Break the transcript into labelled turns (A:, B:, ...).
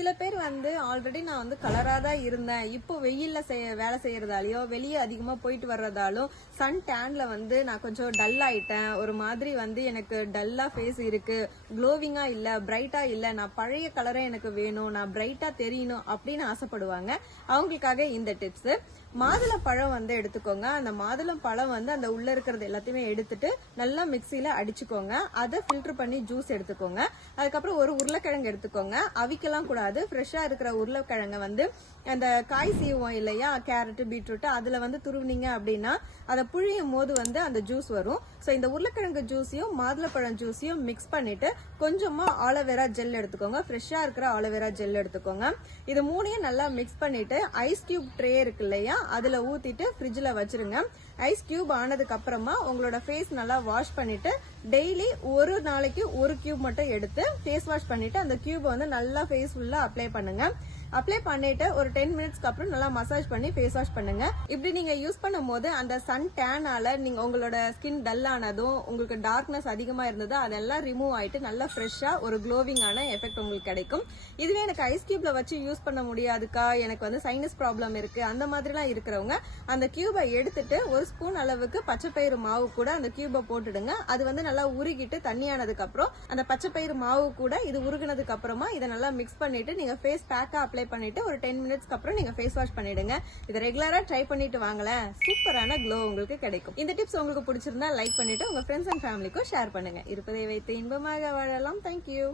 A: சில பேர் வந்து ஆல்ரெடி நான் வந்து கலராக தான் இருந்தேன். இப்போ வெயிலில் செய்ய வேலை செய்கிறதாலையோ வெளியே அதிகமாக போயிட்டு வர்றதாலும் சன் டேன்ல வந்து நான் கொஞ்சம் டல் ஆயிட்டேன். ஒரு மாதிரி வந்து எனக்கு டல்லாக ஃபேஸ் இருக்குது க்ளோவிங்காக இல்லை பிரைட்டாக இல்லை. நான் பழைய கலரை எனக்கு வேணும் நான் பிரைட்டாக தெரியணும் அப்படின்னு ஆசைப்படுவாங்க. அவங்களுக்காக இந்த டிப்ஸு மாதுளம் பழம் வந்து எடுத்துக்கோங்க. அந்த மாதுளம் பழம் வந்து அந்த உள்ள இருக்கிறது எல்லாத்தையுமே எடுத்துட்டு நல்லா மிக்சியில அடிச்சுக்கோங்க. அதை ஃபில்டர் பண்ணி ஜூஸ் எடுத்துக்கோங்க. அதுக்கப்புறம் ஒரு உருளைக்கிழங்கு எடுத்துக்கோங்க. அவிக்கலாம் கூடாது. ஃப்ரெஷ்ஷா இருக்கிற உருளைக்கிழங்க வந்து அந்த காய் சீவோம் இல்லையா? கேரட்டு பீட்ரூட் அதில் வந்து துருவினீங்க அப்படின்னா அதை புழியும் போது வந்து அந்த ஜூஸ் வரும். ஸோ இந்த உருளைக்கிழங்கு ஜூஸையும் மாதுளப்பழம் ஜூஸையும் மிக்ஸ் பண்ணிட்டு கொஞ்சமாக ஆலோவேரா ஜெல் எடுத்துக்கோங்க. ஃப்ரெஷ்ஷாக இருக்கிற ஆலோவேரா ஜெல் எடுத்துக்கோங்க. இது மூணையும் நல்லா மிக்ஸ் பண்ணிட்டு ஐஸ் கியூப் ட்ரே இருக்கு இல்லையா? அதில் ஊற்றிட்டு ஃப்ரிட்ஜில் வச்சிருங்க. ஐஸ் கியூப் ஆனதுக்கு அப்புறமா உங்களோட ஃபேஸ் நல்லா வாஷ் பண்ணிட்டு டெய்லி ஒரு நாளைக்கு ஒரு கியூப் மட்டும் எடுத்து ஃபேஸ் வாஷ் பண்ணிட்டு அந்த கியூப் வந்து நல்லா ஃபேஸ் ஃபுல்லாக அப்ளை பண்ணுங்கள் அப்ளை பண்ணிட்டு ஒரு டென் மினிட்ஸ்க்கு அப்புறம் நல்லா மசாஜ் பண்ணி ஃபேஸ் வாஷ் பண்ணுங்க. இப்படி நீங்க யூஸ் பண்ணும்போது அந்த சன் டேனால நீங்க உங்களோட ஸ்கின் டல் ஆனதும் உங்களுக்கு டார்க்னஸ் அதிகமா இருந்தது அதெல்லாம் ரிமூவ் ஆயிட்டு நல்லா ஃப்ரெஷ்ஷா ஒரு க்ளோவிங்கான எஃபெக்ட் உங்களுக்கு கிடைக்கும். இதுவே எனக்கு ஐஸ் கியூப்ல வச்சு யூஸ் பண்ண முடியாதுக்கா? எனக்கு வந்து சைனஸ் ப்ராப்ளம் இருக்கு. அந்த மாதிரிலாம் இருக்கிறவங்க அந்த கியூபை எடுத்துட்டு ஒரு ஸ்பூன் அளவுக்கு பச்சைப்பயிறு மாவு கூட அந்த கியூபை போட்டுடுங்க. அது வந்து நல்லா உருகிட்டு தண்ணியானதுக்கு அப்புறம் அந்த பச்சைப்பயிறு மாவு கூட இது உருகினதுக்கு அப்புறமா இதை நல்லா மிக்ஸ் பண்ணிட்டு நீங்க ஃபேஸ் பேக்கா அப்ளை பண்ணிட்டு ஒரு டென் மினிட்ஸ்க்கு அப்புறம் நீங்க ஃபேஸ் வாஷ் பண்ணிடுங்க. இதை ரெகுலரா ட்ரை பண்ணிட்டு வாங்கல. சூப்பரான க்ளோ உங்களுக்கு கிடைக்கும். இந்த டிப்ஸ் உங்களுக்கு பிடிச்சிருந்தா லைக் பண்ணிட்டு உங்க ஃப்ரெண்ட்ஸ் அண்ட் ஃபேமிலிக்கும் ஷேர் பண்ணுங்க. இருப்பதை வைத்து இன்பமாக வாழலாம். தேங்க்யூ